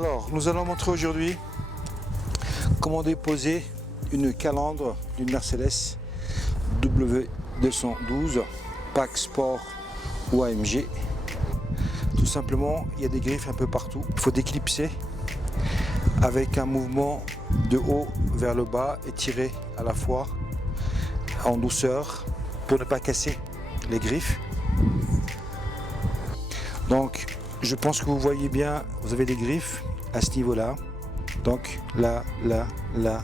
Alors, nous allons montrer aujourd'hui comment déposer une calandre d'une Mercedes W212 Pack Sport ou AMG. Tout simplement, il y a des griffes un peu partout. Il faut déclipser avec un mouvement de haut vers le bas et tirer à la fois en douceur pour ne pas casser les griffes. Donc, je pense que vous voyez bien, vous avez des griffes à ce niveau-là. Donc là, là, là,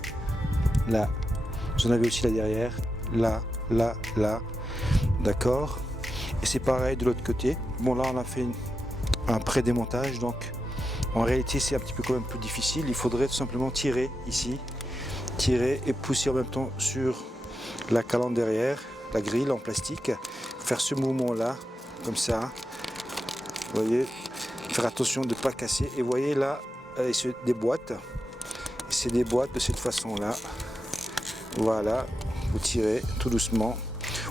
là. Vous en avez aussi là derrière, là, là, là. D'accord. Et c'est pareil de l'autre côté. Bon, là, on a fait un pré-démontage, donc en réalité, c'est un petit peu quand même plus difficile. Il faudrait tout simplement tirer ici, tirer et pousser en même temps sur la calandre derrière, la grille en plastique. Faire ce mouvement-là, comme ça. Vous voyez, faire attention de ne pas casser. Et vous voyez là, il se déboîte. Il se déboîte de cette façon-là. Voilà, vous tirez tout doucement.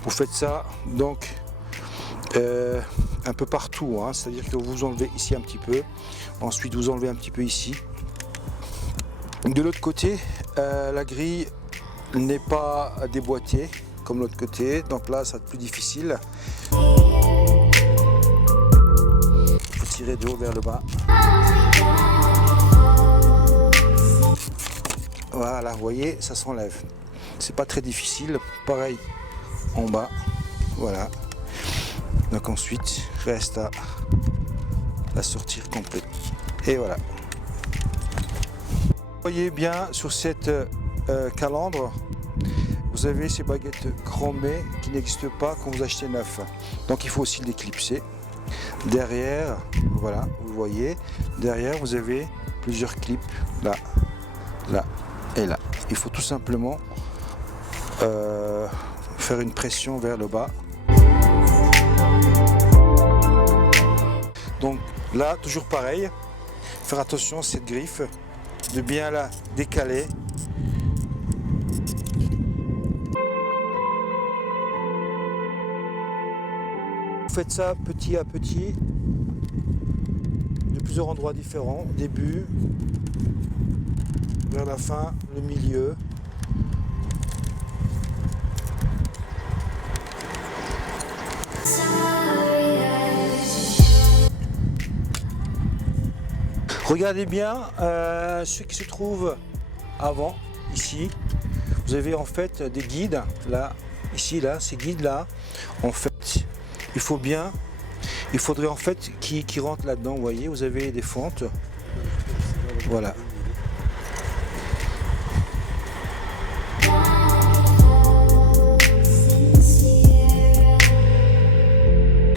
Vous faites ça donc un peu partout, hein. C'est-à-dire que vous enlevez ici un petit peu. Ensuite, vous enlevez un petit peu ici. De l'autre côté, la grille n'est pas déboîtée comme l'autre côté. Donc là, ça va être plus difficile. Tirer de haut vers le bas. Voilà, vous voyez, ça s'enlève. C'est pas très difficile. Pareil en bas. Voilà. Donc ensuite, reste à la sortir complète. Et voilà. Vous voyez bien sur cette calandre, vous avez ces baguettes chromées qui n'existent pas quand vous achetez neuf. Donc il faut aussi le déclipser. Derrière, voilà, vous voyez, derrière vous avez plusieurs clips, là, là et là. Il faut tout simplement faire une pression vers le bas. Donc là, toujours pareil, faire attention à cette griffe, de bien la décaler. Faites ça petit à petit, de plusieurs endroits différents, début, vers la fin, le milieu. Regardez bien ce qui se trouve avant, ici. Vous avez en fait des guides, là, ici, là, ces guides là, en fait. Il faudrait en fait qui rentre là-dedans, vous voyez, vous avez des fentes, voilà.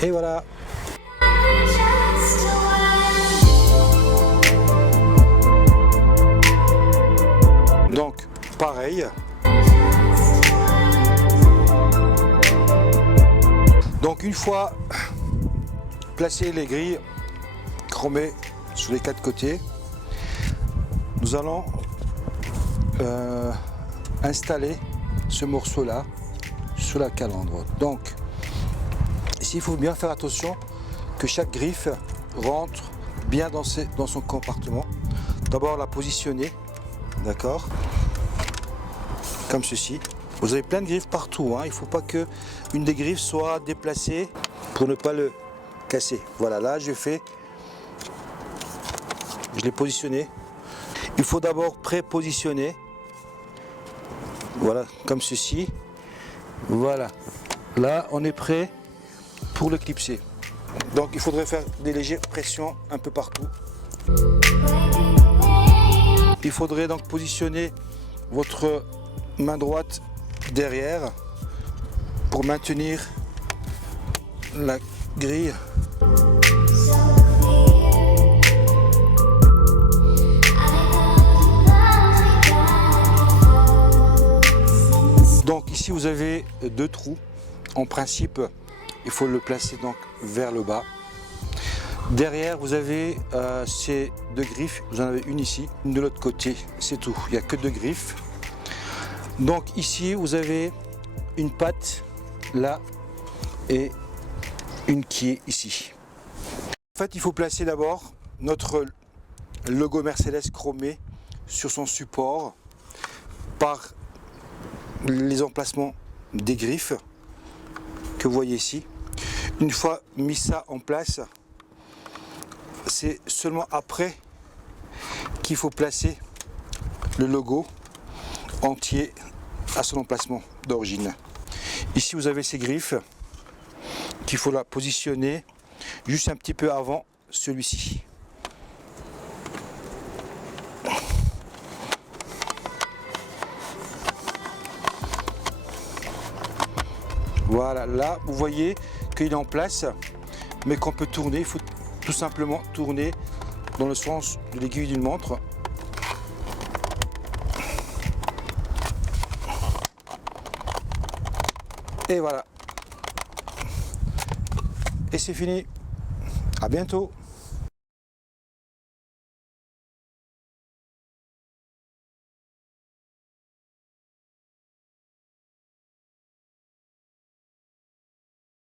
Et voilà. Donc, pareil. Donc une fois placé les grilles chromées sur les quatre côtés, nous allons installer ce morceau-là sur la calandre. Donc ici, il faut bien faire attention que chaque griffe rentre bien dans son compartiment. D'abord la positionner, d'accord, comme ceci. Vous avez plein de griffes partout, hein. Il ne faut pas que une des griffes soit déplacée pour ne pas le casser. Voilà, là je l'ai positionné. Il faut d'abord pré-positionner. Voilà, comme ceci. Voilà, là on est prêt pour le clipser. Donc il faudrait faire des légères pressions un peu partout. Il faudrait donc positionner votre main droite derrière pour maintenir la grille. Donc ici vous avez deux trous. En principe, il faut le placer donc vers le bas. Derrière vous avez ces deux griffes. Vous en avez une ici, une de l'autre côté. C'est tout. Il n'y a que deux griffes. Donc ici vous avez une patte là et une qui est ici. En fait il faut placer d'abord notre logo Mercedes chromé sur son support par les emplacements des griffes que vous voyez ici. Une fois mis ça en place, c'est seulement après qu'il faut placer le logo entier à son emplacement d'origine. Ici vous avez ces griffes qu'il faut la positionner juste un petit peu avant celui-ci. Voilà, là vous voyez qu'il est en place, mais qu'on peut tourner. Il faut tout simplement tourner dans le sens de l'aiguille d'une montre. Et voilà. Et c'est fini. À bientôt.